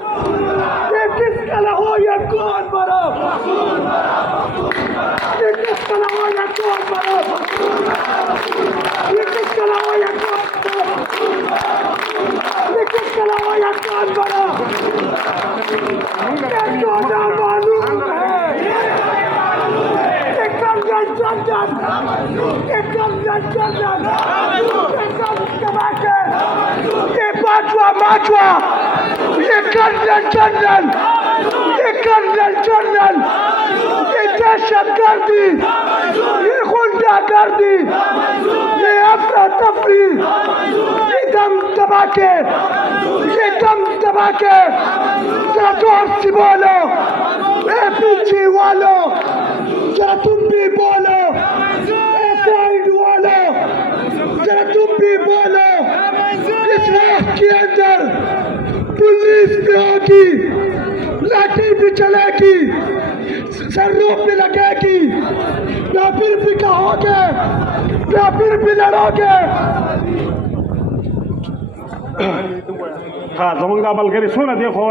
ये किसका हो ये कौन बड़ा ये किसका हो ये कौन बड़ा ये किसका हो ये कौन बड़ा ये किसका हो ये कौन बड़ा ये ना मालूम है ये कंजन चंदन ये कंजन चंदन ये कंजन के ये पांचवा ये कंजन चंदन ये कंजन चंदन ये दहशतगर्दी ये गुंडागर्दी ये अफरा तफरी ये दम दबा के जरा जोर से बोलो एपीजी वालों जरा तुम भी बोलो साइड वालों जरा तुम भी बोलो इस रात के अंदर पुलिस भी होगी लाठी भी चलेगी सर्रों पे लगेगी या फिर भी कहोगे या फिर भी लड़ोगे हाँ जमंगा बल करी सुना देखो